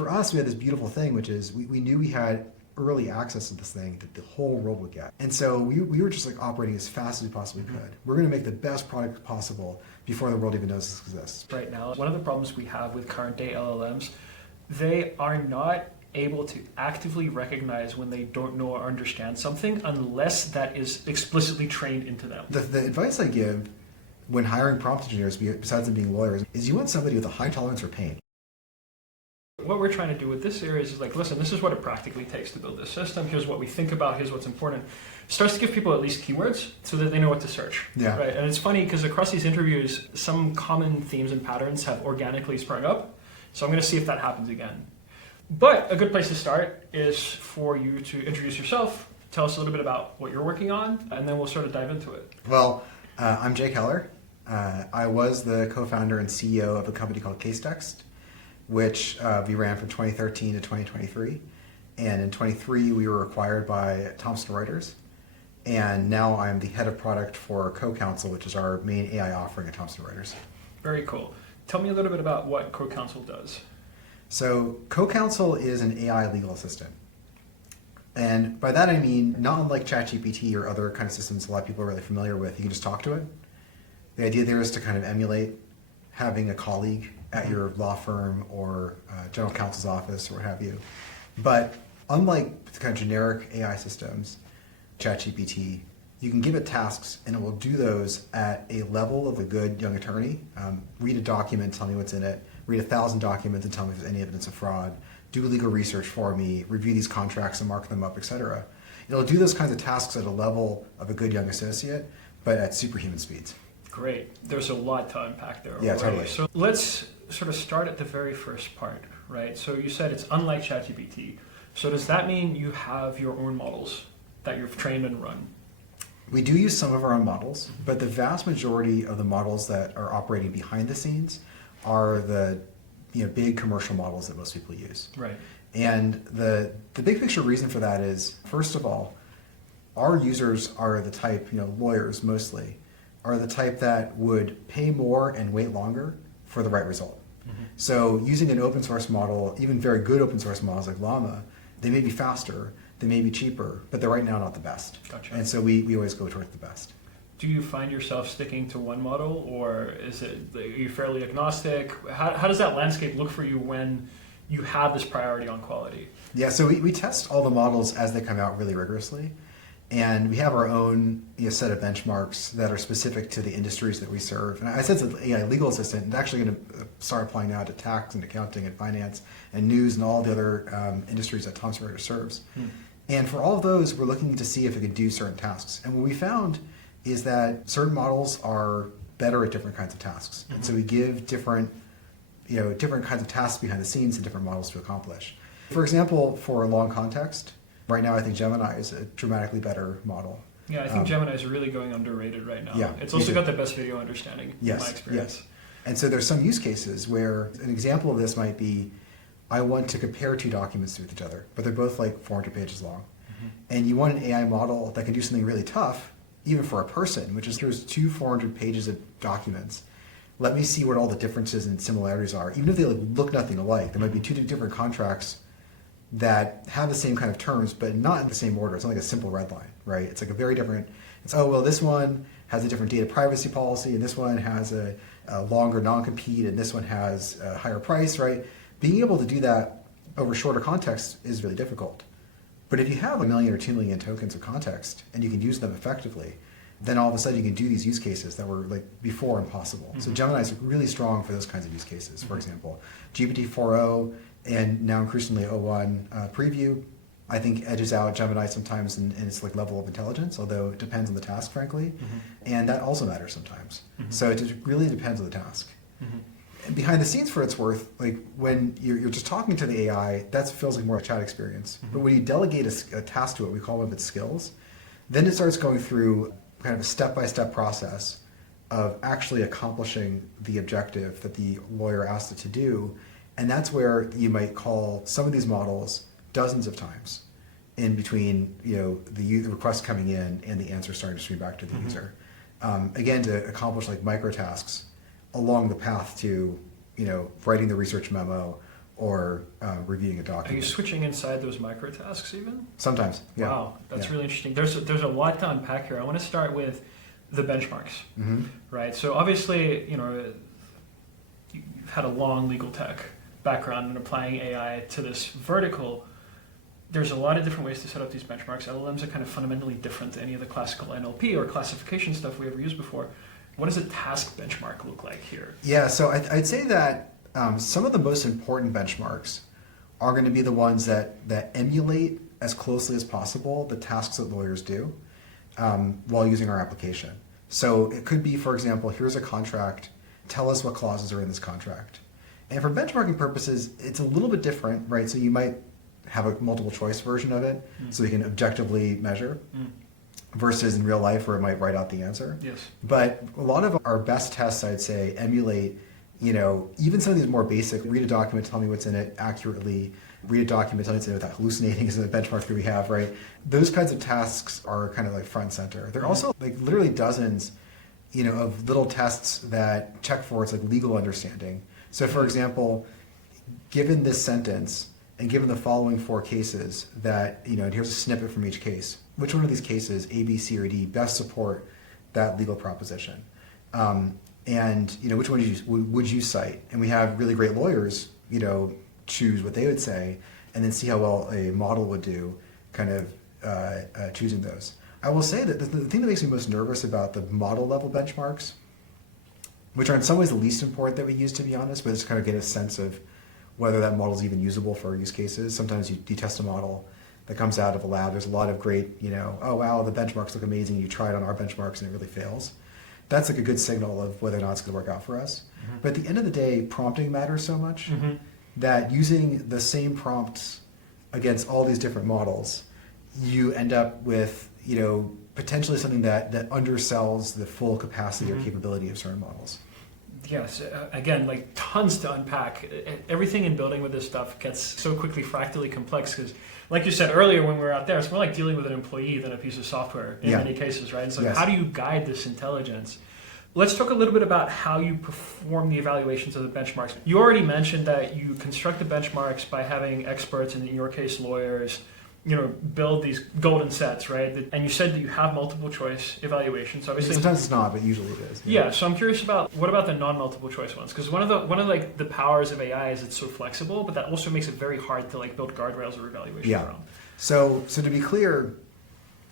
for us, we had this beautiful thing, which is we knew we had early access to this thing that the whole world would get. And so we were just like operating as fast as we possibly could. We're going to make the best product possible before the world even knows this exists. Right now, one of the problems we have with current day LLMs, they are not able to actively recognize when they don't know or understand something unless that is explicitly trained into them. The advice I give when hiring prompt engineers, besides them being lawyers, is you want somebody with a high tolerance for pain. What we're trying to do with this series is like, listen, this is what it practically takes to build this system. Here's what we think about. Here's what's important. It starts to give people at least keywords so that they know what to search. Yeah. Right. And it's funny because across these interviews, some common themes and patterns have organically sprung up. So I'm going to see if that happens again. But a good place to start is for you to introduce yourself, tell us a little bit about what you're working on, and then we'll sort of dive into it. Well, I'm Jay Keller. I was the co-founder and CEO of a company called Casetext, which we ran from 2013 to 2023. And in 23, we were acquired by Thomson Reuters. And now I'm the head of product for CoCounsel, which is our main AI offering at Thomson Reuters. Very cool. Tell me a little bit about what CoCounsel does. So CoCounsel is an AI legal assistant. And by that I mean, not unlike ChatGPT or other kind of systems a lot of people are really familiar with, you can just talk to it. The idea there is to kind of emulate having a colleague at your law firm or general counsel's office or what have you. But unlike the kind of generic AI systems, ChatGPT, you can give it tasks and it will do those at a level of a good young attorney. Read a document, tell me what's in it. Read 1,000 documents and tell me if there's any evidence of fraud. Do legal research for me. Review these contracts and mark them up, etc. It'll do those kinds of tasks at a level of a good young associate, but at superhuman speeds. Great. There's a lot to unpack there already. Yeah, totally. So let's sort of start at the very first part, right? So you said it's unlike ChatGPT. So does that mean you have your own models that you've trained and run? We do use some of our own models, but the vast majority of the models that are operating behind the scenes are the big commercial models that most people use. Right. And the big picture reason for that is, first of all, our users are the type, lawyers mostly, are the type that would pay more and wait longer for the right result. Mm-hmm. So using an open source model, even very good open source models like Llama, they may be faster, they may be cheaper, but they're right now not the best. Gotcha. And so we always go towards the best. Do you find yourself sticking to one model, or are you fairly agnostic? How does that landscape look for you when you have this priority on quality? Yeah, so we test all the models as they come out really rigorously. And we have our own set of benchmarks that are specific to the industries that we serve. And I said it's an AI legal assistant, it's actually going to start applying now to tax and accounting and finance and news and all the other industries that Thomson Reuters serves. And for all of those, we're looking to see if it can do certain tasks. And what we found is that certain models are better at different kinds of tasks. And so we give different kinds of tasks behind the scenes and different models to accomplish. For example, for long context, right now I think Gemini is a dramatically better model. Yeah, I think Gemini is really going underrated right now. Yeah, it's also got the best video understanding in my experience. Yes. And so there's some use cases where an example of this might be, I want to compare two documents with each other, but they're both like 400 pages long. And you want an AI model that can do something really tough, even for a person, which is here's 400 pages of documents. Let me see what all the differences and similarities are. Even if they look nothing alike, there might be two different contracts that have the same kind of terms, but not in the same order. It's not like a simple red line, right? It's like a very different, this one has a different data privacy policy, and this one has a longer non-compete, and this one has a higher price, right? Being able to do that over shorter context is really difficult. But if you have 1 million or 2 million tokens of context, and you can use them effectively, then all of a sudden you can do these use cases that were before impossible. So Gemini is really strong for those kinds of use cases. For example, GPT 4.0 and now increasingly o1 preview, I think edges out Gemini sometimes in its level of intelligence, although it depends on the task, frankly. And that also matters sometimes. So it just really depends on the task. And behind the scenes, for its worth, when you're just talking to the AI, that feels like more a chat experience. But when you delegate a task to it, we call one of its skills, then it starts going through kind of a step-by-step process of actually accomplishing the objective that the lawyer asked it to do. And that's where you might call some of these models dozens of times in between the request coming in and the answer starting to stream back to the user. Again, to accomplish micro tasks along the path to writing the research memo or reviewing a Are document. you switching inside those micro tasks even? Sometimes, yeah. Wow, that's Yeah. really interesting. There's a lot to unpack here. I want to start with the benchmarks, Mm-hmm. right? So obviously, you've had a long legal tech background in applying AI to this vertical. There's a lot of different ways to set up these benchmarks. LLMs are kind of fundamentally different to any of the classical NLP or classification stuff we ever used before. What does a task benchmark look like here? Yeah, so I'd say that some of the most important benchmarks are going to be the ones that emulate as closely as possible the tasks that lawyers do while using our application. So it could be, for example, here's a contract, tell us what clauses are in this contract. And for benchmarking purposes, it's a little bit different, right? So you might have a multiple choice version of it so you can objectively measure versus in real life where it might write out the answer. Yes. But a lot of our best tests, I'd say, emulate, even some of these more basic, read a document, tell me what's in it accurately, read a document, tell me what's in it without hallucinating is a benchmark that we have, right? Those kinds of tasks are kind of like front and center. There are also like literally dozens, of little tests that check for its like legal understanding. So for example, given this sentence and given the following 4 cases that, and here's a snippet from each case, which one of these cases, A, B, C, or D, best support that legal proposition? And which one would you cite? And we have really great lawyers, choose what they would say, and then see how well a model would do, kind of choosing those. I will say that the thing that makes me most nervous about the model level benchmarks, which are in some ways the least important that we use, to be honest, but it's kind of get a sense of whether that model is even usable for our use cases. Sometimes you test a model that comes out of a lab. There's a lot of great, oh wow, the benchmarks look amazing. You try it on our benchmarks and it really fails. That's like a good signal of whether or not it's going to work out for us. Mm-hmm. But at the end of the day, prompting matters so much that using the same prompts against all these different models, you end up with, potentially something that undersells the full capacity or capability of certain models. Yes, again, like tons to unpack. Everything in building with this stuff gets so quickly fractally complex because, like you said earlier when we were out there, it's more like dealing with an employee than a piece of software in many cases, right? And so how do you guide this intelligence? Let's talk a little bit about how you perform the evaluations of the benchmarks. You already mentioned that you construct the benchmarks by having experts, and in your case lawyers, build these golden sets, right? And you said that you have multiple choice evaluations. Obviously, sometimes it's not, but usually it is. Yeah. So I'm curious about what about the non-multiple choice ones? Because one of the powers of AI is it's so flexible, but that also makes it very hard to like build guardrails or evaluation around. So to be clear,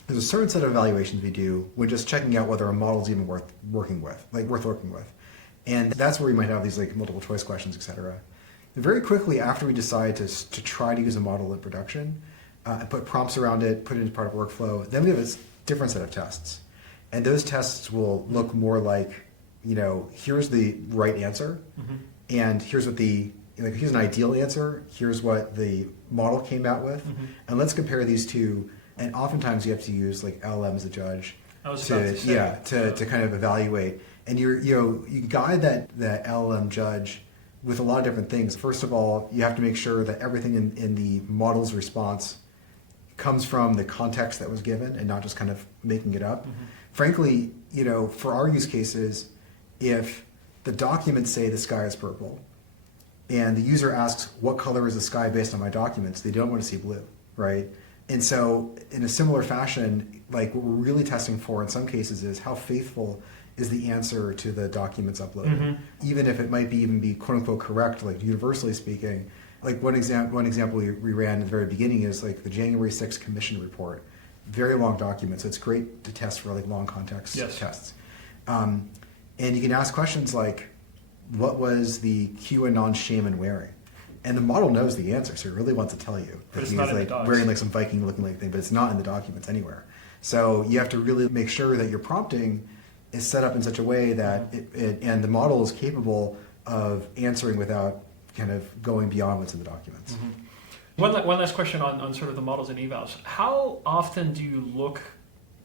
there's a certain set of evaluations we do when just checking out whether a model is even worth working with, and that's where we might have these like multiple choice questions, etc. And very quickly after we decide to try to use a model in production. Put prompts around it, put it into part of workflow. Then we have a different set of tests. And those tests will look more like, here's the right answer, and here's what here's an ideal answer, here's what the model came out with, and let's compare these two. And oftentimes you have to use like LLM as a judge to kind of evaluate. And you guide that LLM judge with a lot of different things. First of all, you have to make sure that everything in the model's response comes from the context that was given and not just kind of making it up. Frankly, for our use cases, if the documents say the sky is purple and the user asks what color is the sky based on my documents, they don't want to see blue, right? And so in a similar fashion, like what we're really testing for in some cases is how faithful is the answer to the documents uploaded. Even if it might even be quote unquote correct, like universally speaking. Like one example we ran at the very beginning is like the January 6th commission report. Very long document, so it's great to test for like long context tests. And you can ask questions like, what was the QAnon shaman wearing? And the model knows the answer, so it really wants to tell you that he was like wearing like some Viking looking like thing, but it's not in the documents anywhere. So you have to really make sure that your prompting is set up in such a way that and the model is capable of answering without kind of going beyond what's in the documents. One last question on sort of the models and evals. How often do you look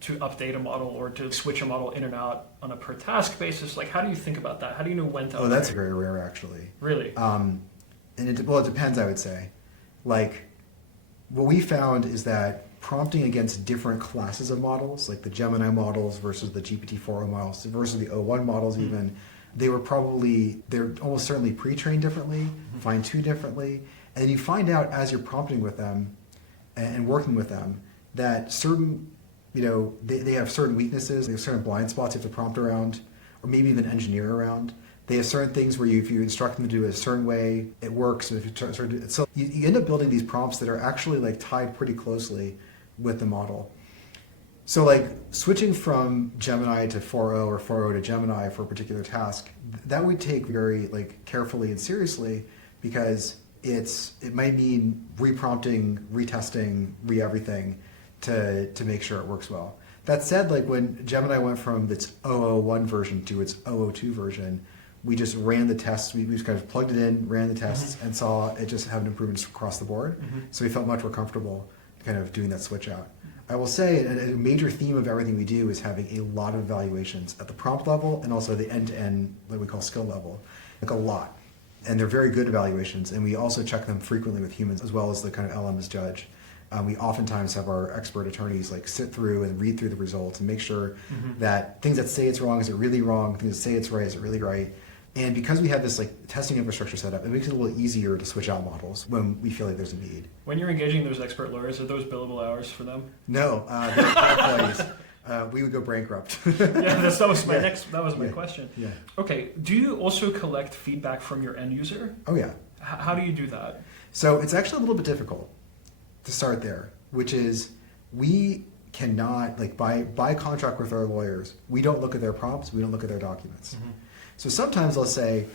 to update a model or to switch a model in and out on a per task basis? Like, how do you think about that? How do you know when to update? Oh, that's very rare, actually. Really? And it depends, I would say. Like, what we found is that prompting against different classes of models, like the Gemini models versus the GPT-4o models versus the O1 models even, they're almost certainly pre-trained differently, fine-tuned differently, and you find out as you're prompting with them and working with them that certain, they have certain weaknesses, they have certain blind spots you have to prompt around, or maybe even engineer around. They have certain things where if you instruct them to do it a certain way, it works. And if so you end up building these prompts that are actually like tied pretty closely with the model. So like switching from Gemini to 4.0 or 4.0 to Gemini for a particular task, that would take very like carefully and seriously, because it might mean reprompting, retesting, everything to make sure it works well. That said, like when Gemini went from its 0.01 version to its 0.02 version, we just ran the tests. We just kind of plugged it in, ran the tests, and saw it just have improvements across the board. So we felt much more comfortable kind of doing that switch out. I will say a major theme of everything we do is having a lot of evaluations at the prompt level and also the end-to-end, what we call skill level, like a lot. And they're very good evaluations, and we also check them frequently with humans as well as the kind of LMs judge. We oftentimes have our expert attorneys like sit through and read through the results and make sure that things that say it's wrong, is it really wrong? Things that say it's right, is it really right? And because we have this like testing infrastructure set up, it makes it a little easier to switch out models when we feel like there's a need. When you're engaging those expert lawyers, are those billable hours for them? No, they're employees. We would go bankrupt. Yeah, that was my question. Yeah. Okay, do you also collect feedback from your end user? Oh yeah. How do you do that? So it's actually a little bit difficult to start there, which is we cannot, like by contract with our lawyers, we don't look at their prompts, we don't look at their documents. So sometimes they'll say,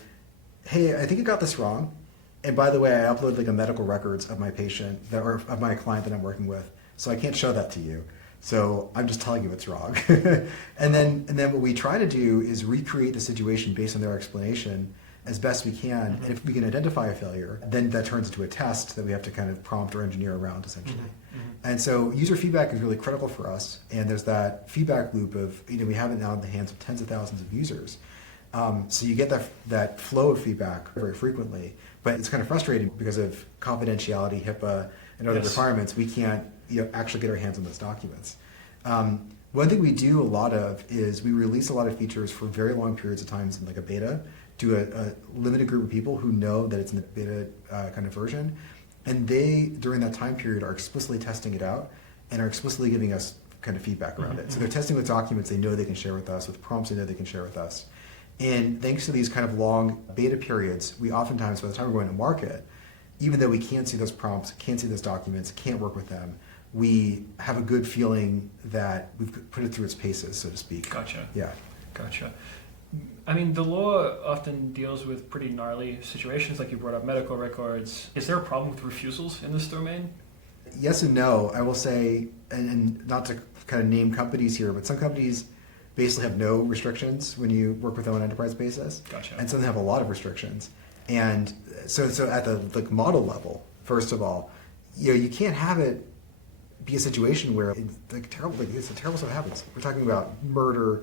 hey, I think you got this wrong. And by the way, I upload like a medical records of my patient or of my client that I'm working with. So I can't show that to you. So I'm just telling you it's wrong. and then what we try to do is recreate the situation based on their explanation as best we can. And if we can identify a failure, then that turns into a test that we have to kind of prompt or engineer around essentially. And so user feedback is really critical for us. And there's that feedback loop of, we have it now in the hands of tens of thousands of users. So you get that flow of feedback very frequently, but it's kind of frustrating because of confidentiality, HIPAA, and other requirements. We can't actually get our hands on those documents. One thing we do a lot of is we release a lot of features for very long periods of times in like a beta to a limited group of people who know that it's in the beta kind of version. And they, during that time period, are explicitly testing it out and are explicitly giving us kind of feedback around it. So they're testing with documents they know they can share with us, with prompts they know they can share with us. And thanks to these kind of long beta periods, we oftentimes, by the time we're going to market, even though we can't see those prompts, can't see those documents, can't work with them, we have a good feeling that we've put it through its paces, so to speak. Gotcha. Yeah. Gotcha. I mean, the law often deals with pretty gnarly situations, like you brought up medical records. Is there a problem with refusals in this domain? Yes and no. I will say, and not to kind of name companies here, but some companies basically have no restrictions when you work with them on an enterprise basis. Gotcha. And some have a lot of restrictions. And so at the like model level, first of all, you can't have it be a situation where it's terrible stuff happens. We're talking about murder,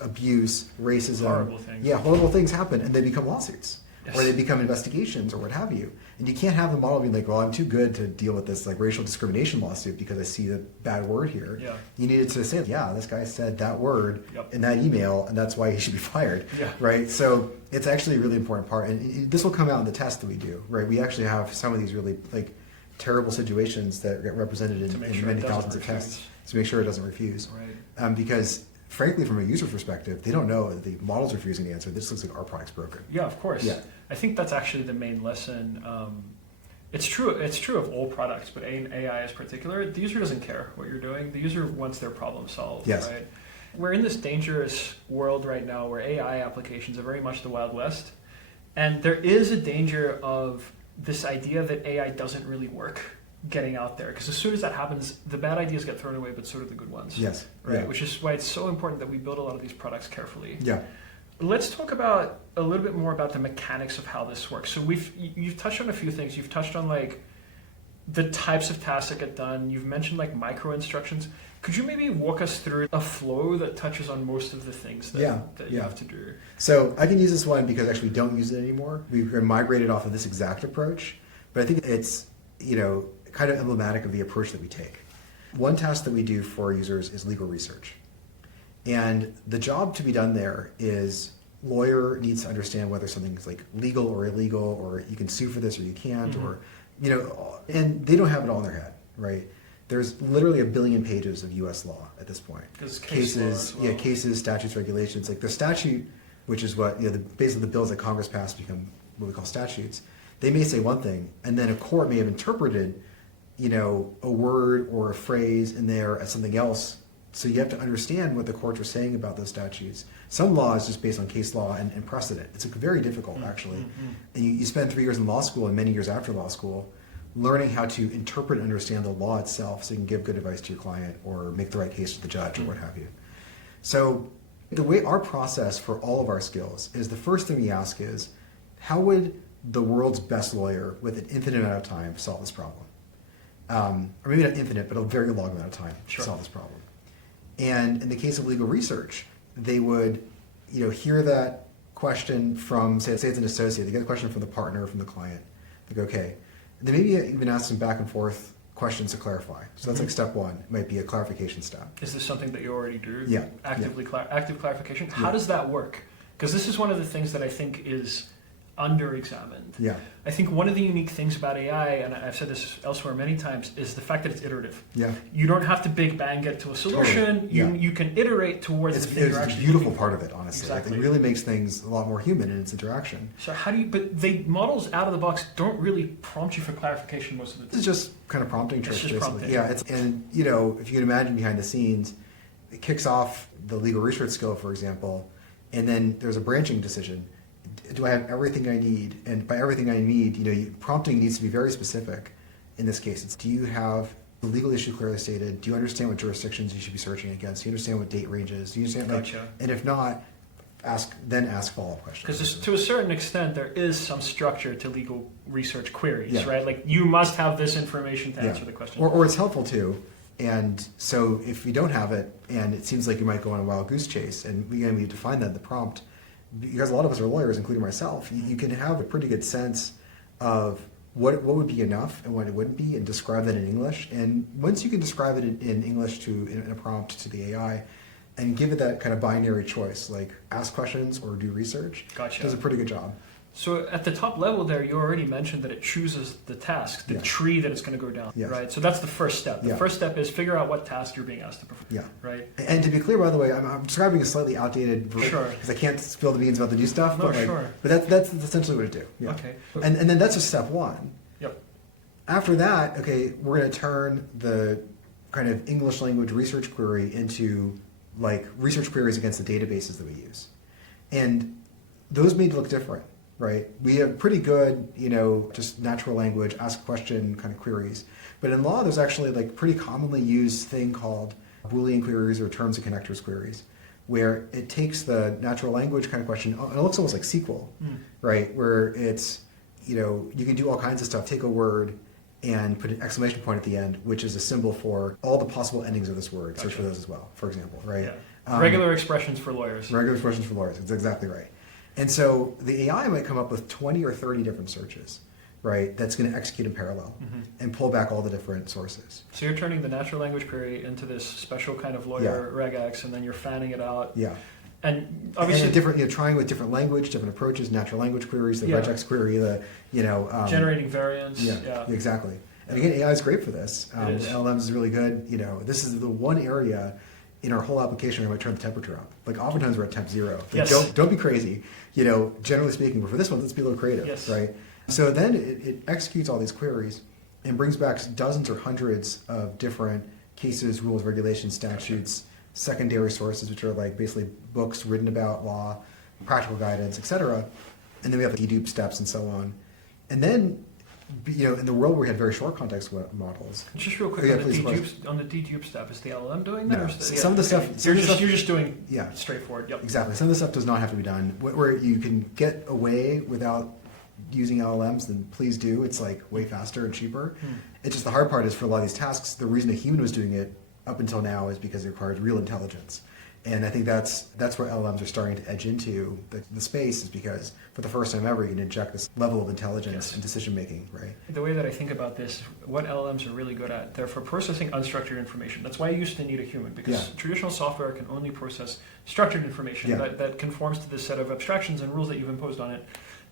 abuse, racism. Horrible things. Yeah, horrible things happen, and they become lawsuits. Yes. Or they become investigations or what have you. And you can't have the model being like, well, I'm too good to deal with this like racial discrimination lawsuit because I see the bad word here. Yeah. You needed to say, yeah, this guy said that word in that email, and that's why he should be fired. Yeah. Right? So it's actually a really important part. And this will come out in the test that we do, right? We actually have some of these really like terrible situations that get represented in many thousands of tests to make sure it doesn't refuse. Right. Because frankly, from a user perspective, they don't know that the model's refusing the answer. This looks like our product's broken. Yeah, of course. Yeah. I think that's actually the main lesson. It's true of all products, but in AI in particular, the user doesn't care what you're doing. The user wants their problem solved. Yes. Right? We're in this dangerous world right now where AI applications are very much the Wild West. And there is a danger of this idea that AI doesn't really work getting out there, because as soon as that happens, the bad ideas get thrown away, but so do the good ones. Yes. Right. Yeah. Which is why it's so important that we build a lot of these products carefully. Yeah. Let's talk about a little bit more about the mechanics of how this works. So you've touched on a few things. You've touched on like the types of tasks that get done. You've mentioned like micro instructions. Could you maybe walk us through a flow that touches on most of the things that you have to do? So I can use this one because actually we don't use it anymore. We've migrated off of this exact approach, but I think it's kind of emblematic of the approach that we take. One task that we do for users is legal research. And the job to be done there is lawyer needs to understand whether something's like legal or illegal, or you can sue for this or you can't, or, and they don't have it all in their head, right? There's literally a billion pages of U.S. law at this point. Because Cases, cases, statutes, regulations. Like the statute, which is what, basically the bills that Congress passed become what we call statutes. They may say one thing, and then a court may have interpreted, a word or a phrase in there as something else. So you have to understand what the courts are saying about those statutes. Some law is just based on case law and precedent. It's very difficult, actually. And you spend 3 years in law school and many years after law school learning how to interpret and understand the law itself so you can give good advice to your client or make the right case to the judge or what have you. So the way our process for all of our skills is, the first thing we ask is, how would the world's best lawyer with an infinite amount of time solve this problem? Or maybe not infinite, but a very long amount of time to solve this problem. And in the case of legal research, they would, hear that question from, say it's an associate. They get a question from the partner, from the client. They go, okay. And then maybe even ask some back and forth questions to clarify. So that's like step one. It might be a clarification step. Is this something that you already do? Yeah. Active clarification? How does that work? Because this is one of the things that I think is under-examined. Yeah. I think one of the unique things about AI, and I've said this elsewhere many times, is the fact that it's iterative. Yeah. You don't have to big bang get to a solution. Totally. You can iterate towards the thing you're actually It's a beautiful doing. part of it, honestly. Exactly. It really makes things a lot more human in its interaction. So models out of the box don't really prompt you for clarification most of the time. It's just kind of prompting tricks, just basically. prompting. Yeah, if you can imagine behind the scenes, it kicks off the legal research skill, for example, and then there's a branching decision. Do I have everything I need? And by everything I need, prompting needs to be very specific. In this case, it's, do you have the legal issue clearly stated? Do you understand what jurisdictions you should be searching against? Do you understand what date ranges? Do you understand? Gotcha. And if not, ask follow-up questions. Because to a certain extent, there is some structure to legal research queries, Yeah. right? Like you must have this information to answer the question. Or it's helpful too. And so if you don't have it, and it seems like you might go on a wild goose chase, and we define that in the prompt, because a lot of us are lawyers, including myself, you can have a pretty good sense of what would be enough and what it wouldn't be, and describe that in English. And once you can describe it in English in a prompt to the AI, and give it that kind of binary choice, like ask questions or do research, Gotcha. does a pretty good job. So at the top level there, you already mentioned that it chooses the task, the tree that it's going to go down, Yes. right? So that's the first step. The Yeah. first step is figure out what task you're being asked to perform, Yeah. right? And to be clear, by the way, I'm describing a slightly outdated version, Sure. because I can't spill the beans about the new stuff. No, but sure. But that's essentially what it do. Yeah. Okay. And then that's just step one. Yep. After that, okay, we're going to turn the kind of English language research query into like research queries against the databases that we use. And those may look different, right? We have pretty good, just natural language, ask question kind of queries. But in law, there's actually like pretty commonly used thing called Boolean queries or terms and connectors queries, where it takes the natural language kind of question, and it looks almost like SQL, right? Where it's, you can do all kinds of stuff, take a word and put an exclamation point at the end, which is a symbol for all the possible endings of this word. Gotcha. Search for those as well, for example, right? Yeah. Regular expressions for lawyers. Regular expressions for lawyers, that's exactly right. And so the AI might come up with 20 or 30 different searches, right? That's going to execute in parallel and pull back all the different sources. So you're turning the natural language query into this special kind of lawyer regex, and then you're fanning it out. Yeah. And obviously, and different, trying with different language, different approaches, natural language queries, the regex query, the, generating variants. Yeah, exactly. And again, AI is great for this. It is. LLMs is really good. This is the one area in our whole application where we turn the temperature up. Like oftentimes we're at temp 0. Like, Yes. Don't be crazy. Generally speaking, but for this one, let's be a little creative, Yes. right? So then it executes all these queries and brings back dozens or hundreds of different cases, rules, regulations, statutes, secondary sources, which are like basically books written about law, practical guidance, etc. And then we have the dedupe steps and so on. And then, in the world where we had very short context models. Just real quick, on the dedupe step, is the LLM doing that? No. Or is the, Some of the stuff. You're just doing straightforward. Yep. Exactly. Some of the stuff does not have to be done. Where you can get away without using LLMs, then please do. It's like way faster and cheaper. It's just the hard part is for a lot of these tasks, the reason a human was doing it up until now is because it requires real intelligence. And I think that's where LLMs are starting to edge into the space, is because for the first time ever, you can inject this level of intelligence and decision making, right? The way that I think about this, what LLMs are really good at, they're for processing unstructured information. That's why you used to need a human, because traditional software can only process structured information that conforms to this set of abstractions and rules that you've imposed on it.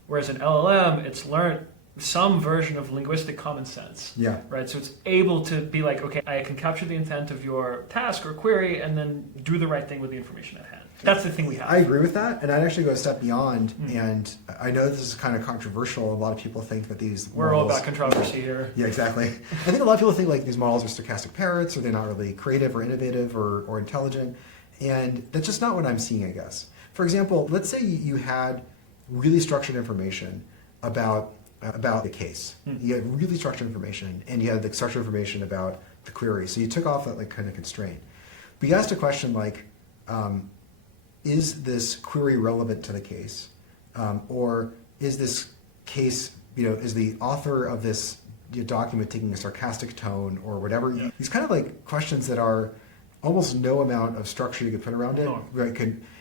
Whereas an LLM, it's learned some version of linguistic common sense. Right? So it's able to be like, okay, I can capture the intent of your task or query and then do the right thing with the information at hand. That's the thing we have. I agree with that, and I'd actually go a step beyond, and I know this is kind of controversial. A lot of people think that these We're models, all about controversy here. Yeah, exactly. I think a lot of people think like these models are stochastic parrots, or they're not really creative or innovative or intelligent, and that's just not what I'm seeing, I guess. For example, let's say you had really structured information about the case. You had really structured information, and you had the structured information about the query. So you took off that like kind of constraint. But you asked a question like, is this query relevant to the case? Or is this case, is the author of this document taking a sarcastic tone or whatever? These kind of like questions that are almost no amount of structure you could put around it. Right?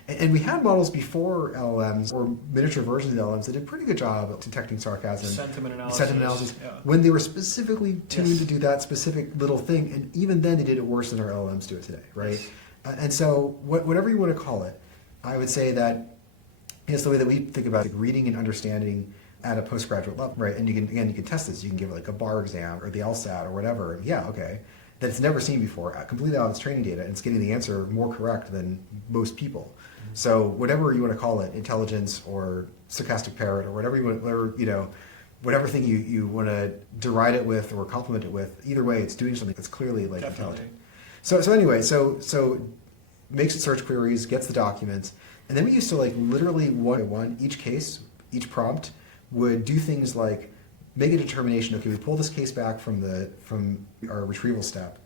And we had models before LLMs, or miniature versions of LLMs, that did a pretty good job of detecting sarcasm. Sentiment analysis. When they were specifically tuned to do that specific little thing. And even then, they did it worse than our LLMs do it today, right? Yes. And so whatever you want to call it, I would say that it's the way that we think about like reading and understanding at a postgraduate level, right? And you can test this. You can give it like a bar exam or the LSAT or whatever. And that it's never seen before, completely out of its training data, and it's getting the answer more correct than most people. So whatever you want to call it, intelligence or stochastic parrot or whatever you want, whatever thing you want to deride it with or compliment it with, either way, it's doing something that's clearly like intelligent. So anyway, so makes it search queries, gets the documents, and then we used to like literally one by one, each case, each prompt would do things like make a determination. Okay, we pull this case back from our retrieval step.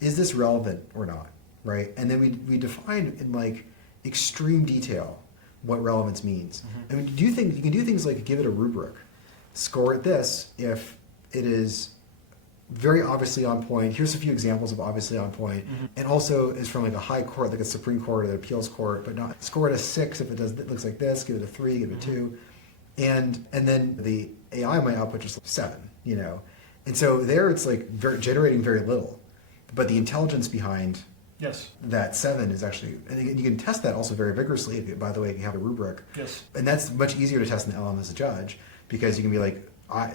Is this relevant or not? Right, and then we define in like extreme detail what relevance means. And you can do things like give it a rubric, score it this if it is very obviously on point. Here's a few examples of obviously on point, and also is from like a high court, like a Supreme Court or the appeals court, but not score it a 6 if it looks like this. Give it a 3, give it a 2, and then the AI might output just 7. And so there it's like generating very little, but the intelligence behind that 7 is actually, and you can test that also very vigorously, by the way, if you have a rubric. And that's much easier to test in the LM as a judge, because you can be like,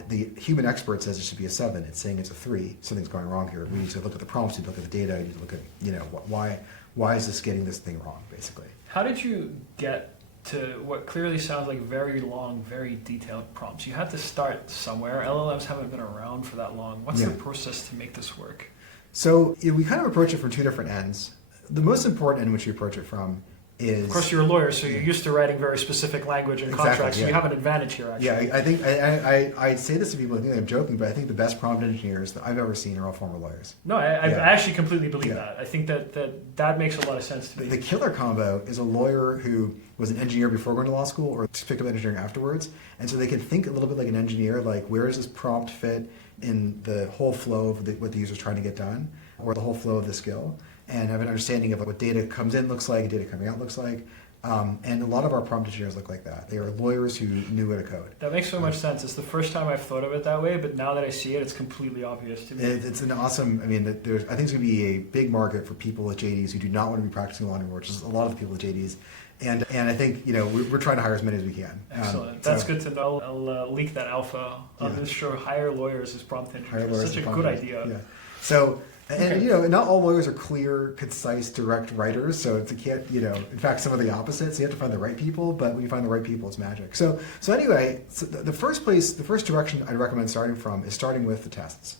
the human expert says it should be a 7. It's saying it's a 3. Something's going wrong here. We need to look at the prompts. We need to look at the data. We need to look at, why is this getting this thing wrong, basically. How did you get to what clearly sounds like very long, very detailed prompts? You had to start somewhere. LLMs haven't been around for that long. What's the process to make this work? So we kind of approach it from two different ends. The most important end which you approach it from is... Of course, you're a lawyer, so you're used to writing very specific language and contracts, so you have an advantage here, actually. Yeah, I think I say this to people, I think I'm joking, but I think the best prompt engineers that I've ever seen are all former lawyers. No, I actually completely believe that. I think that makes a lot of sense to me. The killer combo is a lawyer who was an engineer before going to law school or picked up engineering afterwards, and so they can think a little bit like an engineer, like where does this prompt fit in the whole flow of what the user's trying to get done, or the whole flow of the skill, and have an understanding of what data comes in looks like, data coming out looks like. And a lot of our prompt engineers look like that. They are lawyers who knew how to code. That makes so much sense. It's the first time I've thought of it that way, but now that I see it, it's completely obvious to me. It's an awesome, I think it's going to be a big market for people with JDs who do not want to be practicing law anymore, which is a lot of the people with JDs. And I think, we're trying to hire as many as we can. Excellent. That's good to know. I'll leak that alpha on this show. Hire lawyers as prompt engineers. That's such a good idea. Yeah. So, and not all lawyers are clear, concise, direct writers. So it's in fact, some of the opposites. So you have to find the right people, but when you find the right people, it's magic. So anyway, the first direction I'd recommend starting from is starting with the tests.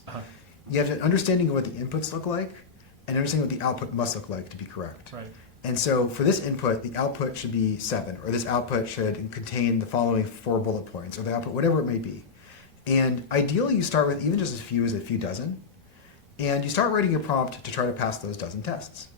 You have an understanding of what the inputs look like and understanding what the output must look like to be correct. Right. And so for this input, the output should be 7, or this output should contain the following 4 bullet points, or the output, whatever it may be. And ideally, you start with even just as few dozen, and you start writing your prompt to try to pass those dozen tests.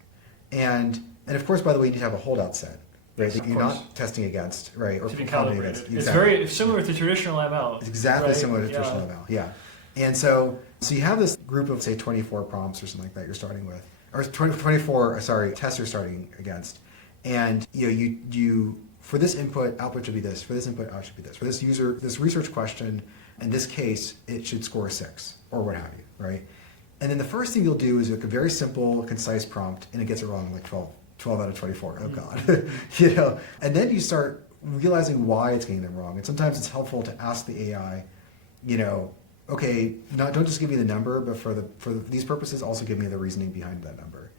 And of course, by the way, you need to have a holdout set, right? That you're not testing against, right? Or to be calibrated. Exactly. It's very similar to traditional ML. It's exactly similar to traditional ML, yeah. And so you have this group of, say, 24 prompts or something like that you're starting with. Or 24, tests you're starting against. And you for this input, output should be this. For this input, output should be this. For this research question, in this case, it should score 6 or what have you, right? And then the first thing you'll do is like a very simple, concise prompt, and it gets it wrong like 12 out of 24. Oh God, And then you start realizing why it's getting them wrong. And sometimes it's helpful to ask the AI, okay, don't just give me the number, but for these purposes, also give me the reasoning behind that number.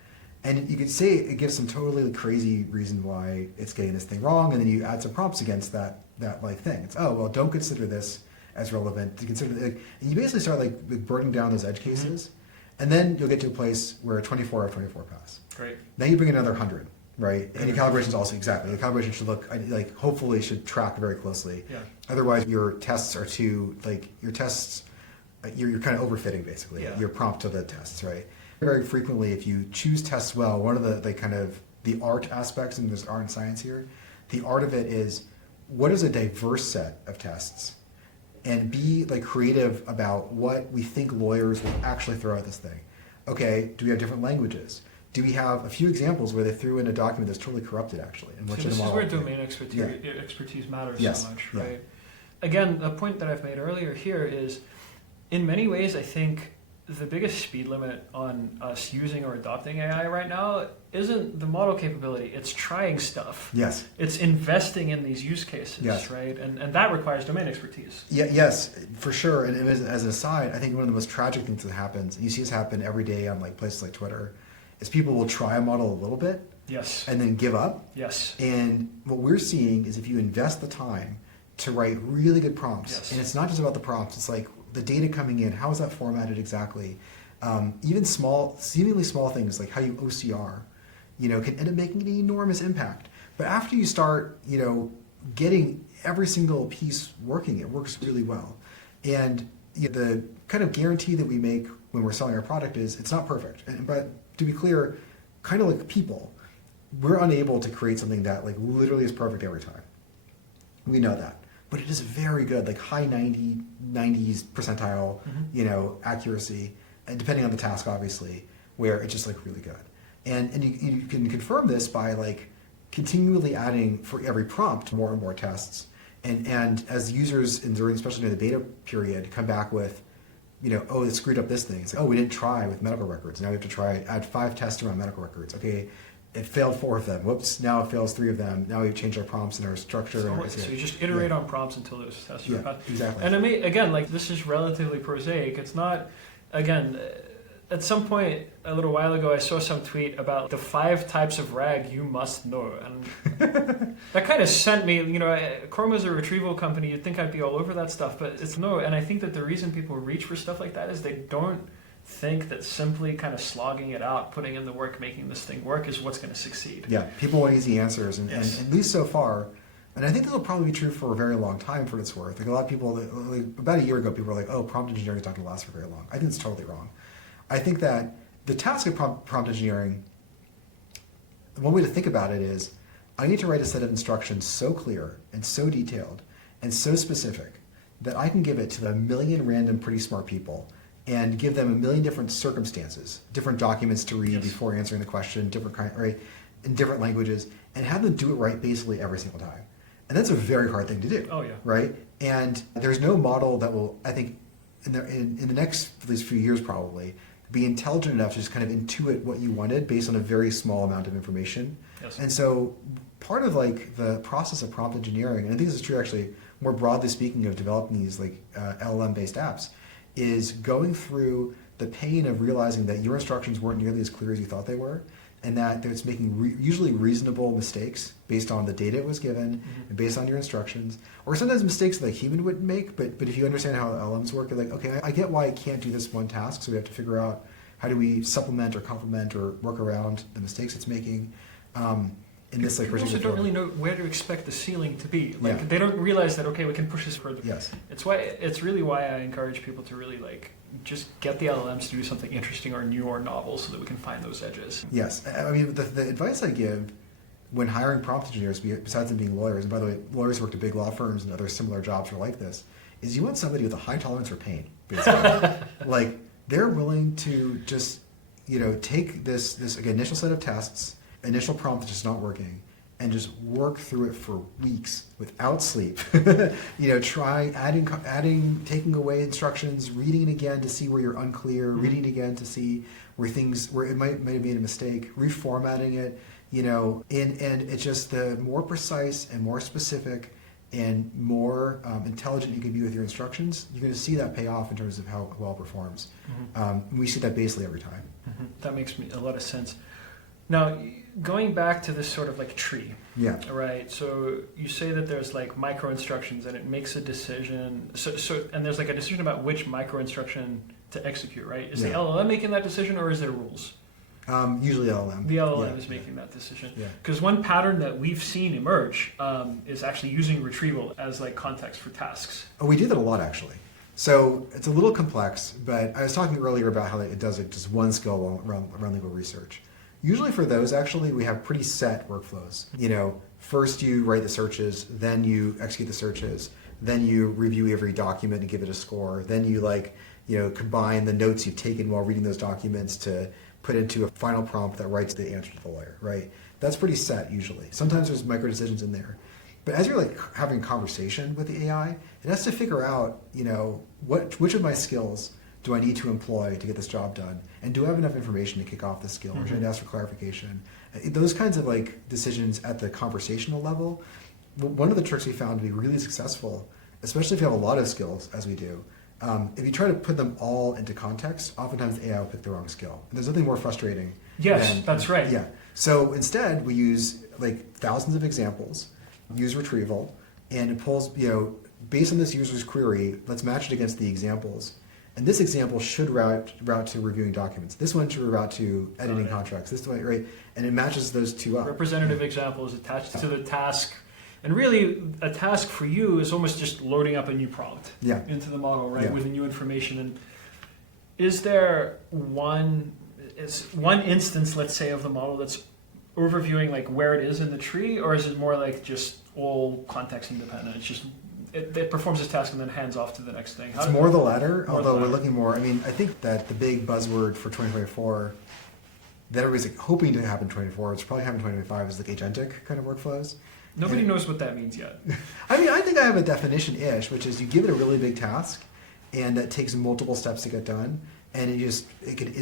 And you could say it gives some totally crazy reason why it's getting this thing wrong, and then you add some prompts against that like thing. It's don't consider this as relevant. To consider, and you basically start like burning down those edge cases, and then you'll get to a place where a 24 out of 24 pass. Great. Then you bring another 100, right? And your calibration is also exactly. The calibration should look like hopefully should track very closely. Yeah. Otherwise, your tests are too you're kind of overfitting basically your prompt to the tests, right? Very frequently, if you choose tests well, one of the art aspects, and there's art and science here, the art of it is what is a diverse set of tests, and be creative about what we think lawyers will actually throw at this thing. Okay, do we have different languages? Do we have a few examples where they threw in a document that's totally corrupted actually? And so this is where domain expertise matters so much, right? Yeah. Again, the point that I've made earlier here is, in many ways, I think the biggest speed limit on us using or adopting AI right now isn't the model capability. It's trying stuff. Yes. It's investing in these use cases, yes. Right? And that requires domain expertise. Yeah, yes, for sure. And as an aside, I think one of the most tragic things that happens, and you see this happen every day on places like Twitter, is people will try a model a little bit, yes, and then give up. Yes. And what we're seeing is if you invest the time to write really good prompts, yes. And it's not just about the prompts, it's like the data coming in, how is that formatted exactly? Even seemingly small things like how you OCR, can end up making an enormous impact. But after you start, getting every single piece working, it works really well. And the kind of guarantee that we make when we're selling our product is it's not perfect. But to be clear, kind of like people, we're unable to create something that literally is perfect every time. We know that. But it is very good, high 90s percentile, accuracy, and depending on the task, obviously, where it's just really good. And you can confirm this by continually adding for every prompt more and more tests. And as users, especially in the beta period, come back with, it screwed up this thing. It's we didn't try with medical records. Now we have to add 5 tests around medical records. Okay. It failed 4 of them. Whoops, now it fails 3 of them. Now we've changed our prompts and our structure. So you just iterate on prompts until those tests are passed. Exactly. And again, this is relatively prosaic. It's not, again, at some point a little while ago, I saw some tweet about the 5 types of RAG you must know. And that kind of sent me, Chrome is a retrieval company. You'd think I'd be all over that stuff, but it's no. And I think that the reason people reach for stuff like that is they don't think that simply kind of slogging it out, putting in the work, making this thing work is what's going to succeed. Yeah, people want easy answers, and at least so far, and I think this will probably be true for a very long time for what it's worth. A lot of people, about a year ago, people were like, oh, prompt engineering is not going to last for very long. I think it's totally wrong. I think that the task of prompt engineering, one way to think about it is, I need to write a set of instructions so clear and so detailed and so specific that I can give it to a million random pretty smart people and give them a million different circumstances, different documents to read before answering the question, in different languages, and have them do it right basically every single time. And that's a very hard thing to do. Oh, yeah. Right? And there's no model that will, I think, in the next at least few years probably, be intelligent enough to just kind of intuit what you wanted based on a very small amount of information. Yes. And so part of the process of prompt engineering, and I think this is true actually more broadly speaking of developing these LLM-based apps, is going through the pain of realizing that your instructions weren't nearly as clear as you thought they were, and that it's making usually reasonable mistakes based on the data it was given and based on your instructions, or sometimes mistakes that a human wouldn't make, but if you understand how LLMs work, you're like, okay, I get why I can't do this one task, so we have to figure out how do we supplement or complement or work around the mistakes it's making. In this people also don't really know where to expect the ceiling to be. They don't realize that, okay, we can push this further. Yes. It's really why I encourage people to really just get the LLMs to do something interesting or new or novel so that we can find those edges. Yes. I mean, the advice I give when hiring prompt engineers, besides them being lawyers, and by the way, lawyers work at big law firms and other similar jobs are like this, is you want somebody with a high tolerance for pain, basically. They're willing to just, take this initial set of tests, initial prompt that's just not working, and just work through it for weeks without sleep. Try taking away instructions, reading it again to see where you're unclear, reading it again to see where it might have made a mistake, reformatting it, and it's just the more precise and more specific and more intelligent you can be with your instructions, you're going to see that pay off in terms of how well it performs. We see that basically every time. That makes a lot of sense. Now, going back to this sort of like tree, right? So you say that there's like micro instructions and it makes a decision. And there's like a decision about which micro instruction to execute, right? Is the LLM making that decision, or is there rules? Usually LLM. The LLM is making that decision. Because one pattern that we've seen emerge is actually using retrieval as like context for tasks. Oh, we do that a lot actually. So it's a little complex, but I was talking earlier about how it does just one skill around legal research. Usually for those, actually, we have pretty set workflows. First you write the searches, then you execute the searches, then you review every document and give it a score, then you combine the notes you've taken while reading those documents to put into a final prompt that writes the answer to the lawyer, right? That's pretty set usually. Sometimes there's micro decisions in there. But as you're having a conversation with the AI, it has to figure out, which of my skills do I need to employ to get this job done? And do I have enough information to kick off the skill? Or should I ask for clarification? Those kinds of decisions at the conversational level, one of the tricks we found to be really successful, especially if you have a lot of skills, as we do, if you try to put them all into context, oftentimes the AI will pick the wrong skill. And there's nothing more frustrating. Yes, that's right. Yeah. So instead, we use thousands of examples, use retrieval, and it pulls, based on this user's query, let's match it against the examples. And this example should route to reviewing documents. This one should route to editing contracts. This way, right? And it matches those two up. Representative example is attached to the task. And really, a task for you is almost just loading up a new prompt into the model, right, with the new information. And is there one instance, let's say, of the model that's overviewing where it is in the tree, or is it more just all context independent? It's just it performs this task and then hands off to the next thing. It's more the latter, although we're looking more. I think that the big buzzword for 2024 that everybody's hoping to happen in 2024, it's probably happening in 2025, is agentic kind of workflows. Nobody knows what that means yet. I think I have a definition-ish, which is you give it a really big task, and that takes multiple steps to get done, and is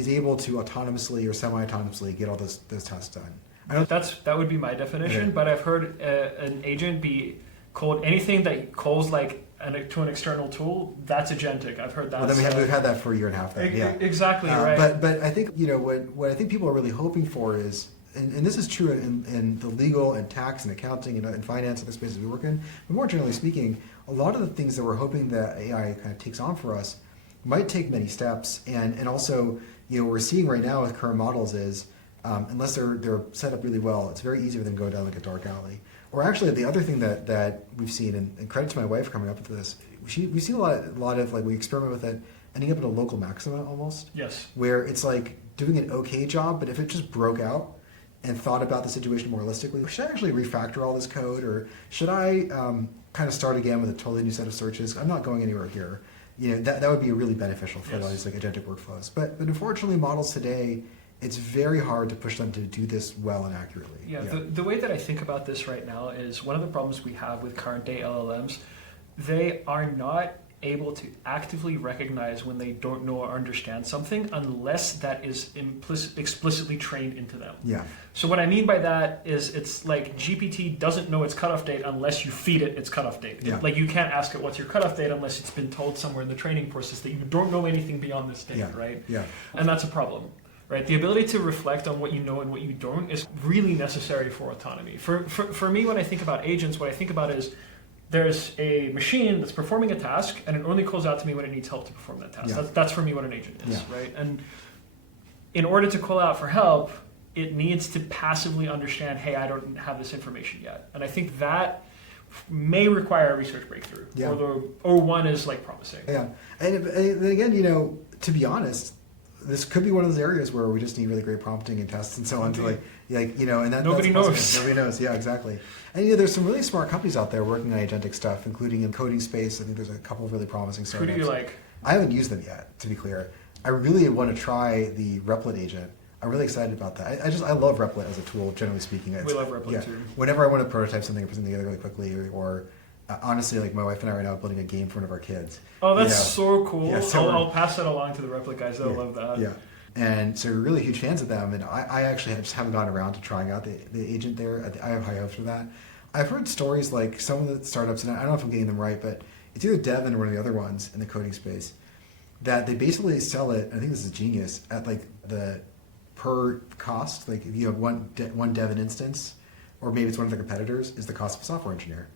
able to autonomously or semi-autonomously get all those tasks done. That would be my definition, but I've heard an agent be called anything that calls to an external tool. That's agentic. I've heard that. Well, then we've had that for a year and a half. Exactly right. But I think what I think people are really hoping for is, and this is true in the legal and tax and accounting and finance and the spaces we work in, but more generally speaking, a lot of the things that we're hoping that AI kind of takes on for us might take many steps, and also what we're seeing right now with current models is unless they're set up really well, it's very easy for them to go down a dark alley. Or actually, the other thing that we've seen, and credit to my wife for coming up with this, we've seen a lot of we experiment with it, ending up in a local maxima almost. Yes. Where it's doing an okay job, but if it just broke out and thought about the situation more holistically, should I actually refactor all this code, or should I kind of start again with a totally new set of searches? I'm not going anywhere here. That would be really beneficial for a lot of these agentic workflows. But unfortunately, models today, it's very hard to push them to do this well and accurately. Yeah. The way that I think about this right now is one of the problems we have with current day LLMs, they are not able to actively recognize when they don't know or understand something unless that is explicitly trained into them. Yeah. So what I mean by that is it's like GPT doesn't know its cutoff date unless you feed it its cutoff date. Yeah. You can't ask it what's your cutoff date unless it's been told somewhere in the training process that you don't know anything beyond this date, right? Yeah. And that's a problem. Right? The ability to reflect on what you know and what you don't is really necessary for autonomy. For me, when I think about agents, what I think about is there's a machine that's performing a task, and it only calls out to me when it needs help to perform that task. Yeah. That's for me what an agent is, right? And in order to call out for help, it needs to passively understand, hey, I don't have this information yet. And I think that may require a research breakthrough, or one is promising. Yeah, and again, to be honest, this could be one of those areas where we just need really great prompting and tests and so on to and that nobody knows. Nobody knows. Yeah, exactly. And there's some really smart companies out there working on agentic stuff, including in coding space. I think there's a couple of really promising startups. Who do you like? I haven't used them yet, to be clear. I really want to try the Replit agent. I'm really excited about that. I love Replit as a tool, generally speaking. We love Replit too. Whenever I want to prototype something or put something together really quickly, or honestly, like my wife and I right now are building a game for one of our kids. Oh, that's so cool. Yeah, so I'll pass that along to the Replit guys. They'll love that. Yeah. And so we're really huge fans of them. And I actually just haven't gotten around to trying out the agent there. I have high hopes for that. I've heard stories like some of the startups, and I don't know if I'm getting them right, but it's either Devin or one of the other ones in the coding space, that they basically sell it, I think this is genius, at like the per cost. Like if you have one Devin instance, or maybe it's one of the competitors, is the cost of a software engineer.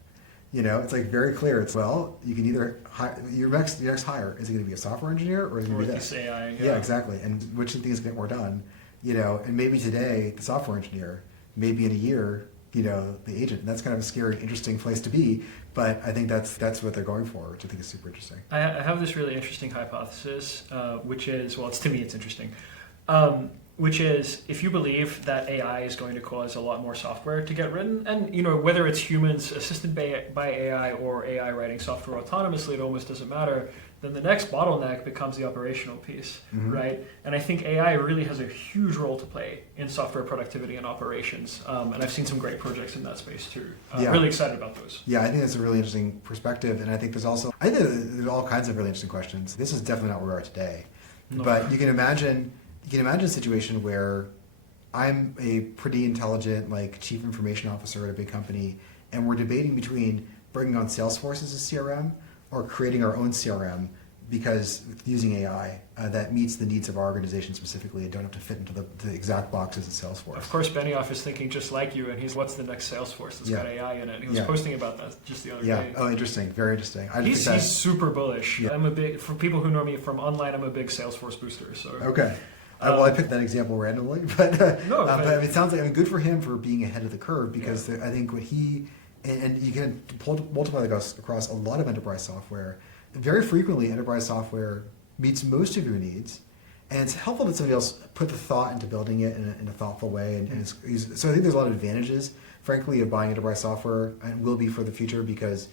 You know, it's like very clear. It's, well, you can either hire, your next hire, is it going to be a software engineer or is it going to be this? AI. Yeah, exactly. And which of these get more done? You know, and maybe today the software engineer, maybe in a year, you know, the agent. And that's kind of a scary, interesting place to be. But I think that's what they're going for, which I think is super interesting. I have this really interesting hypothesis, which is, well, to me it's interesting, which is if you believe that AI is going to cause a lot more software to get written, and you know whether it's humans assisted by AI or AI writing software autonomously, it almost doesn't matter. Then the next bottleneck becomes the operational piece, right? And I think AI really has a huge role to play in software productivity and operations. And I've seen some great projects in that space too. Really excited about those. Yeah, I think that's a really interesting perspective. And I think there's all kinds of really interesting questions. This is definitely not where we are today. No. But you can imagine a situation where I'm a pretty intelligent, like, chief information officer at a big company, and we're debating between bringing on Salesforce as a CRM or creating our own CRM because using AI that meets the needs of our organization specifically and don't have to fit into the exact boxes of Salesforce. Of course, Benioff is thinking just like you, and he's, what's the next Salesforce that's got AI in it? He was posting about that just the other day. Oh, interesting. Very interesting. He's super bullish. Yeah. For people who know me from online, I'm a big Salesforce booster. So okay. Well, I picked that example randomly, but I mean, it sounds like good for him for being ahead of the curve because I think what he and you can multiply that across a lot of enterprise software. Very frequently, enterprise software meets most of your needs, and it's helpful that somebody else put the thought into building it in a thoughtful way. So I think there's a lot of advantages, frankly, of buying enterprise software, and will be for the future because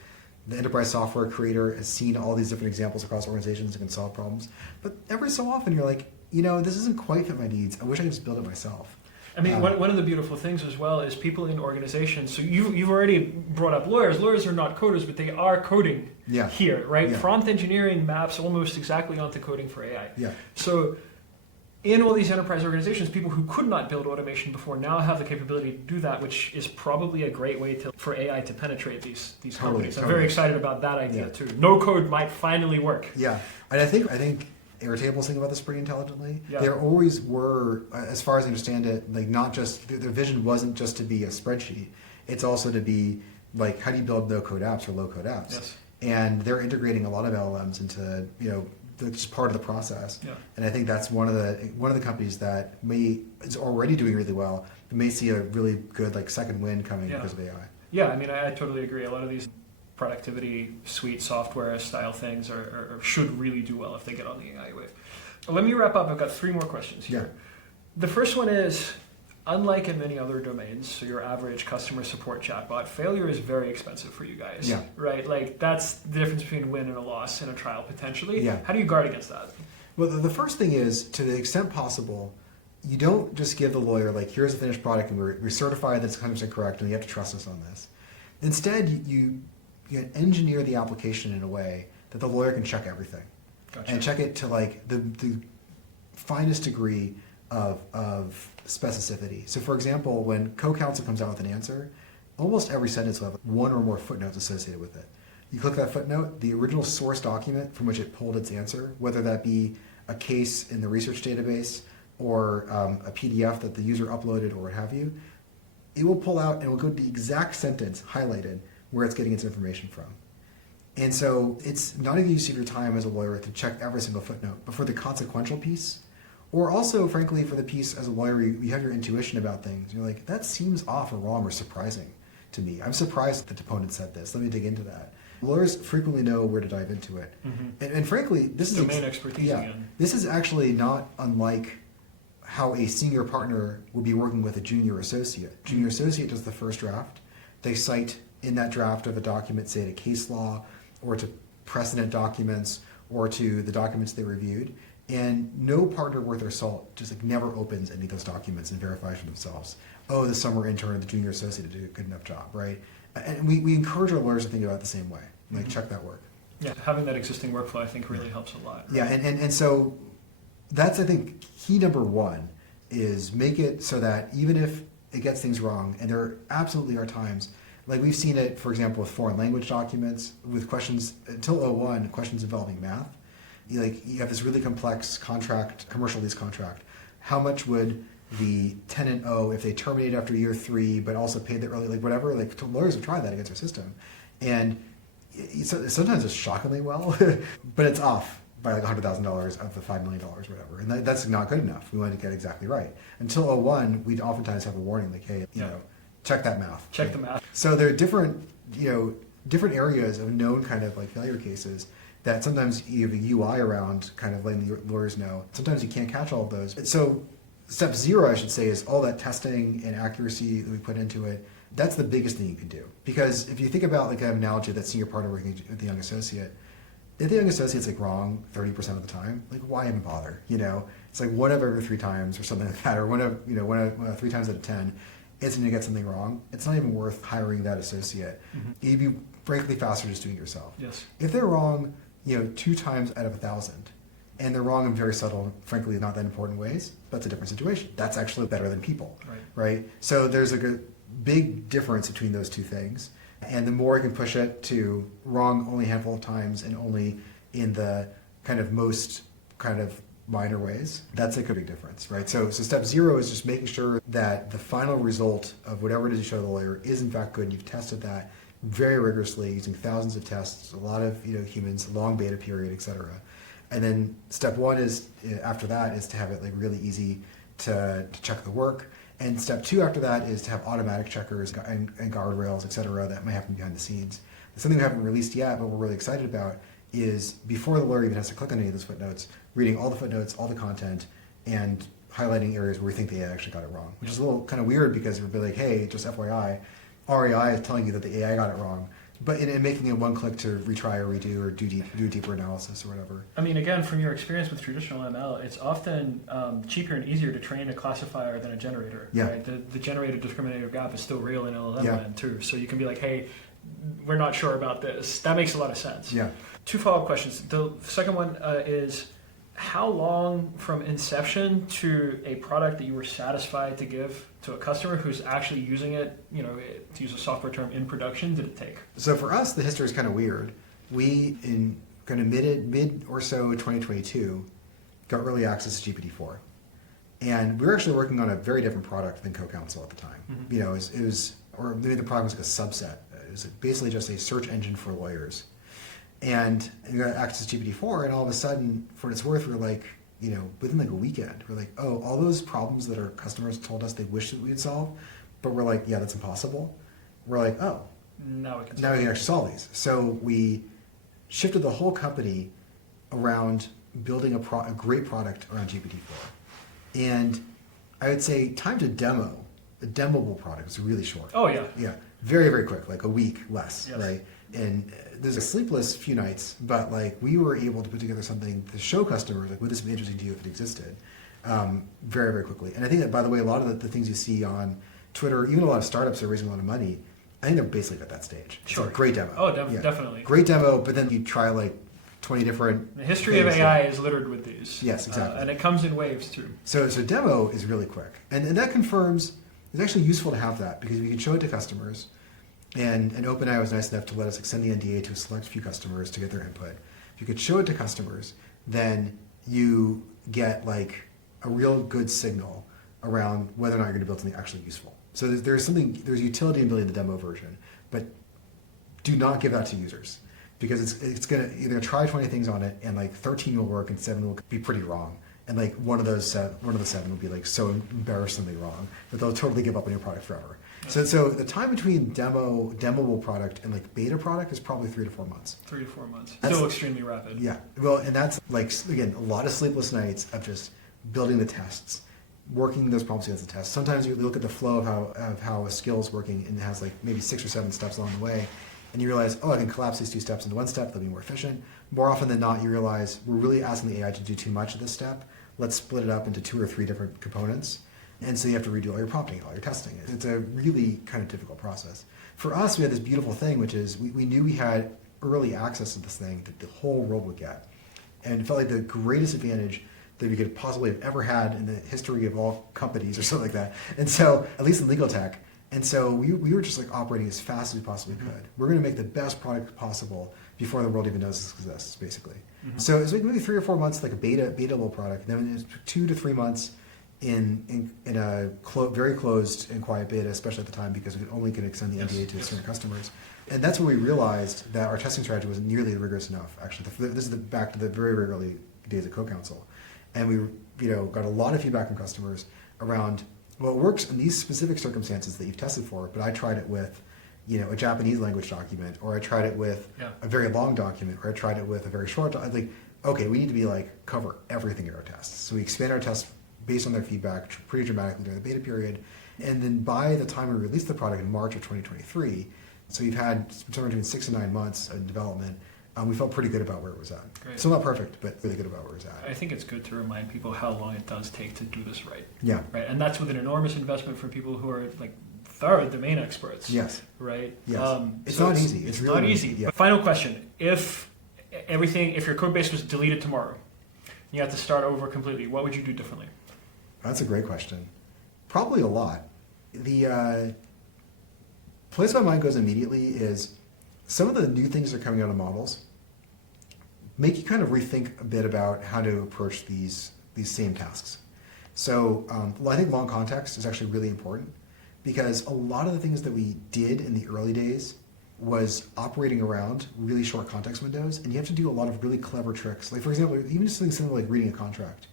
the enterprise software creator has seen all these different examples across organizations and can solve problems. But every so often, you're like, you know, this doesn't quite fit my needs. I wish I could just build it myself. I mean, one of the beautiful things as well is people in organizations. So you've already brought up lawyers. Lawyers are not coders, but they are coding here, right? Yeah. Prompt engineering maps almost exactly onto coding for AI. Yeah. So in all these enterprise organizations, people who could not build automation before now have the capability to do that, which is probably a great way for AI to penetrate these companies. I'm very excited about that idea too. No code might finally work. Yeah, and I think Airtable's thinking about this pretty intelligently. Yeah. There always were, as far as I understand it, like not just their vision wasn't just to be a spreadsheet. It's also to be like, how do you build no-code apps or low-code apps? Yes. And they're integrating a lot of LLMs into just part of the process. Yeah. And I think that's one of the companies that is already doing really well. But may see a really good like second win coming because of AI. Yeah, I mean, I totally agree. A lot of these productivity suite software style things should really do well if they get on the AI wave. Let me wrap up. I've got 3 more questions here. Yeah. The first one is, unlike in many other domains, so your average customer support chatbot, failure is very expensive for you guys, right? Like that's the difference between a win and a loss in a trial potentially. Yeah. How do you guard against that? Well, the first thing is, to the extent possible, you don't just give the lawyer, like, here's the finished product and we certify that it's 100% correct and you have to trust us on this. Instead, you engineer the application in a way that the lawyer can check everything. Gotcha. And check it to like the finest degree of specificity. So for example, when co-counsel comes out with an answer, almost every sentence will have 1 or more footnotes associated with it. You click that footnote, the original source document from which it pulled its answer, whether that be a case in the research database or a PDF that the user uploaded or what have you, it will pull out and it will go to the exact sentence highlighted where it's getting its information from. And so it's not a use of your time as a lawyer to check every single footnote, but for the consequential piece, or also, frankly, for the piece as a lawyer, you have your intuition about things. You're like, that seems off or wrong or surprising to me. I'm surprised that the deponent said this. Let me dig into that. Lawyers frequently know where to dive into it. Mm-hmm. And frankly, this is domain expertise again. This is actually not unlike how a senior partner would be working with a junior associate. Junior associate does the first draft. They cite in that draft of a document, say to case law or to precedent documents or to the documents they reviewed. And no partner worth their salt just like never opens any of those documents and verifies for themselves. Oh, the summer intern or the junior associate did a good enough job, right? And we encourage our lawyers to think about it the same way. Like, check that work. Yeah, having that existing workflow, I think, really helps a lot. Right? Yeah, and so that's, I think, key number one is make it so that even if it gets things wrong, and there absolutely are times, like we've seen it, for example, with foreign language documents, with questions, until '01, questions involving math. You have this really complex contract, commercial lease contract. How much would the tenant owe if they terminate after year 3, but also paid the early, like whatever? Like lawyers have tried that against our system, and sometimes it's shockingly well, but it's off by like $100,000 of the $5 million, or whatever, and that's not good enough. We want to get it exactly right. Until '01, we'd oftentimes have a warning like, hey, check that math. Check the math. So there are different areas of known kind of like failure cases that sometimes you have a UI around kind of letting the lawyers know. Sometimes you can't catch all of those. So step 0, I should say, is all that testing and accuracy that we put into it. That's the biggest thing you can do. Because if you think about like an analogy of that senior partner working with the young associate, if the young associate's like wrong 30% of the time, like why even bother? It's like one of every 3 times or something like that, or one of 3 times out of 10, it's going to get something wrong. It's not even worth hiring that associate. Mm-hmm. You'd be frankly faster just doing it yourself. Yes. If they're wrong, 2 times out of 1,000, and they're wrong in very subtle, frankly not that important ways, that's a different situation. That's actually better than people, right? So there's like a big difference between those 2 things, and the more I can push it to wrong only a handful of times and only in the kind of most kind of minor ways, that's like a big difference, right? So step 0 is just making sure that the final result of whatever it is you show the lawyer is in fact good. You've tested that very rigorously using thousands of tests, a lot of humans, long beta period, etc. And then step 1 is after that is to have it like really easy to check the work. And step 2 after that is to have automatic checkers and guardrails, etc. that might happen behind the scenes. Something we haven't released yet, but we're really excited about is before the lawyer even has to click on any of those footnotes, reading all the footnotes, all the content, and highlighting areas where we think they actually got it wrong, which is a little kind of weird because it would be like, hey, just FYI, REI is telling you that the AI got it wrong, but in making it one click to retry or redo or do deeper analysis or whatever. I mean, again, from your experience with traditional ML, it's often cheaper and easier to train a classifier than a generator. Yeah. Right? The generator discriminator gap is still real in LLM Yeah. land too. So you can be like, hey, we're not sure about this. That makes a lot of sense. Yeah. 2 follow-up questions. The second one is, how long from inception to a product that you were satisfied to give to a customer who's actually using it, to use a software term, in production, did it take? So for us, the history is kind of weird. We, in kind of mid or so 2022, got early access to GPT-4. And we were actually working on a very different product than CoCounsel at the time. Mm-hmm. It was, or maybe the product was like a subset. It was basically just a search engine for lawyers. And we got access to GPT-4, and all of a sudden, for what it's worth, we're like, within like a weekend, we're like, oh, all those problems that our customers told us they wish that we would solve, but we're like, yeah, that's impossible. We're like, oh, now we can actually solve these. So we shifted the whole company around building a great product around GPT-4. And I would say time to demo, a demoable product is really short. Oh, yeah. Yeah, very, very quick, like a week less, Yes. right? And there's a sleepless few nights, but like we were able to put together something to show customers, like, would this be interesting to you if it existed, very, very quickly. And I think that, by the way, a lot of the things you see on Twitter, even a lot of startups that are raising a lot of money, I think they're basically at that stage. Sure. It's a great demo. Oh, definitely. Great demo, but then you try like 20 different The history of AI is littered with these. Yes, exactly. And it comes in waves too. So demo is really quick. And that confirms, it's actually useful to have that because we can show it to customers. And OpenAI was nice enough to let us extend the NDA to a select few customers to get their input. If you could show it to customers, then you get like a real good signal around whether or not you're going to build something actually useful. So there's utility in building the demo version, but do not give that to users because it's going to, you're going to try 20 things on it and like 13 will work and 7 will be pretty wrong. And like one of the 7 will be like so embarrassingly wrong that they'll totally give up on your product forever. So the time between demoable product and like beta product is probably 3 to 4 months. 3 to 4 months. That's Still extremely rapid. Yeah. Well, and that's like, again, a lot of sleepless nights of just building the tests, working those problems against the tests. Sometimes you look at the flow of how a skill is working and it has like maybe 6 or 7 steps along the way, and you realize, oh, I can collapse these 2 steps into 1 step, they'll be more efficient. more often than not, you realize we're really asking the AI to do too much at this step. Let's split it up into 2 or 3 different components. And so you have to redo all your prompting, all your testing. It's a really kind of difficult process. For us, we had this beautiful thing, which is we knew we had early access to this thing that the whole world would get. And it felt like the greatest advantage that we could possibly have ever had in the history of all companies or something like that. And so, at least in legal tech. And so we were just like operating as fast as we possibly could. We're going to make the best product possible before the world even knows this exists, basically. So it was like maybe 3 or 4 months, like a beta-able product. Then it was 2 to 3 months in a very closed and quiet beta, especially at the time, because we only could extend the NDA to certain customers. And that's when we realized that our testing strategy wasn't nearly rigorous enough. Actually, this is back to the very, very early days of CoCounsel, and we got a lot of feedback from customers around, well, it works in these specific circumstances that you've tested for, but I tried it with a Japanese language document, or I tried it with a very long document, or I tried it with a very short document. Like, okay, we need to cover everything in our tests. So we expand our tests based on their feedback pretty dramatically during the beta period. And then by the time we released the product in March of 2023, so you've had somewhere between 6 and 9 months in development, we felt pretty good about where it was at. Great. Still not perfect, but really good about where it was at. I think it's good to remind people how long it does take to do this right. Yeah. Right, and that's with an enormous investment for people who are like thorough domain experts. Yes. Right. Yes. It's not easy. It's really not easy. Yeah. But final question: if your code base was deleted tomorrow, you had to start over completely, what would you do differently? That's a great question. Probably a lot. The place my mind goes immediately is some of the new things that are coming out of models make you kind of rethink a bit about how to approach these same tasks. So I think long context is actually really important, because a lot of the things that we did in the early days was operating around really short context windows, and you have to do a lot of really clever tricks. Like, for example, even just something simple like reading a contract.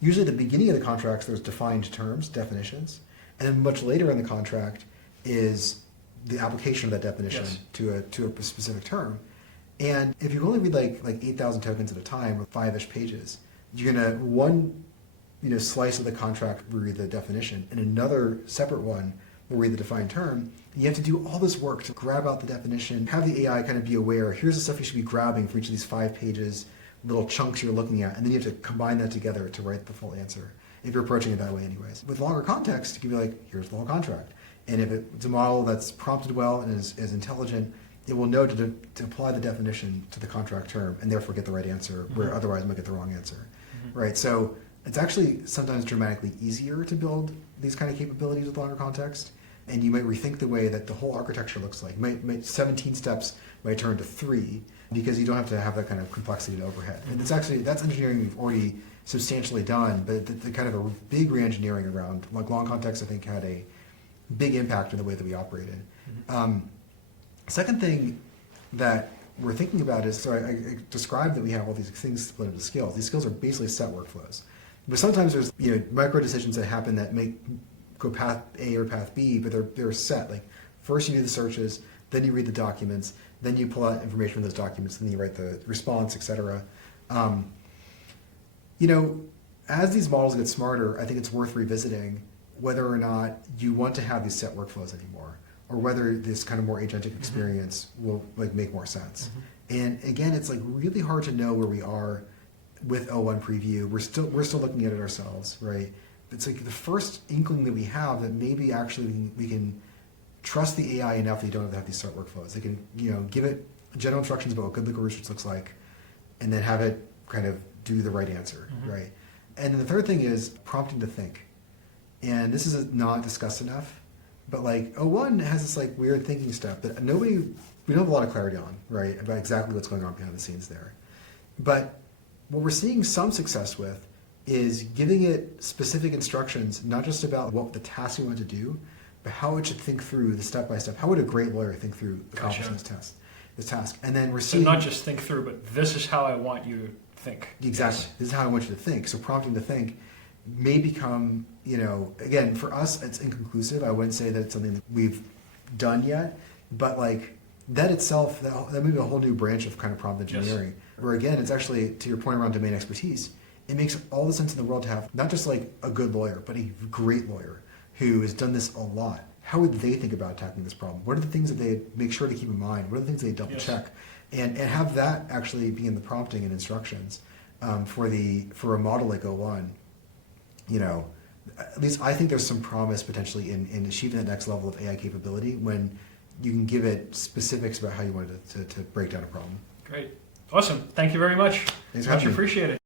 Usually at the beginning of the contracts, there's defined terms, definitions, and then much later in the contract is the application of that definition to a specific term. And if you only read like 8,000 tokens at a time, or 5-ish pages, you're gonna one slice of the contract will read the definition, and another separate one will read the defined term. You have to do all this work to grab out the definition, have the AI kind of be aware, here's the stuff you should be grabbing for each of these 5 pages, little chunks you're looking at, and then you have to combine that together to write the full answer, if you're approaching it that way anyways. With longer context, you can be like, here's the whole contract. And if it's a model that's prompted well and is intelligent, it will know to apply the definition to the contract term and therefore get the right answer, where otherwise it might get the wrong answer. Right? So it's actually sometimes dramatically easier to build these kind of capabilities with longer context, and you might rethink the way that the whole architecture looks like. 17 steps might turn to 3, because you don't have to have that kind of complexity and overhead. And that's engineering we've already substantially done, but the kind of a big re-engineering around long context, I think, had a big impact on the way that we operated. Second thing that we're thinking about is, so I described that we have all these things split into skills. These skills are basically set workflows. But sometimes there's micro decisions that happen that go path A or path B, but they're set. Like, first you do the searches, then you read the documents, then you pull out information from those documents, then you write the response, etc. As these models get smarter, I think it's worth revisiting whether or not you want to have these set workflows anymore, or whether this kind of more agentic experience will make more sense. And again, it's really hard to know where we are with O1 preview. We're still looking at it ourselves, right? It's like the first inkling that we have that maybe actually we can trust the AI enough that you don't have to have these set workflows. They can give it general instructions about what good legal research looks like, and then have it kind of do the right answer, right? And then the third thing is prompting to think. And this is not discussed enough, but O1 has this weird thinking step that we don't have a lot of clarity on, right, about exactly what's going on behind the scenes there. But what we're seeing some success with is giving it specific instructions, not just about what the task you want to do, but how it should think through the step-by-step. How would a great lawyer think through accomplishing this task? And then we're seeing... So not just think through, but this is how I want you to think. Exactly. Yes. This is how I want you to think. So prompting to think may become, again, for us, it's inconclusive. I wouldn't say that it's something that we've done yet, but that itself, that may be a whole new branch of kind of prompt engineering, where again, it's actually, to your point around domain expertise, it makes all the sense in the world to have not just a good lawyer, but a great lawyer who has done this a lot, how would they think about tackling this problem? What are the things that they make sure to keep in mind? What are the things they double Yes. check? And have that actually be in the prompting and instructions for a model like O1. You know, at least I think there's some promise potentially in achieving that next level of AI capability when you can give it specifics about how you want it to break down a problem. Great. Awesome. Thank you very much. Thanks for Much having me. appreciated.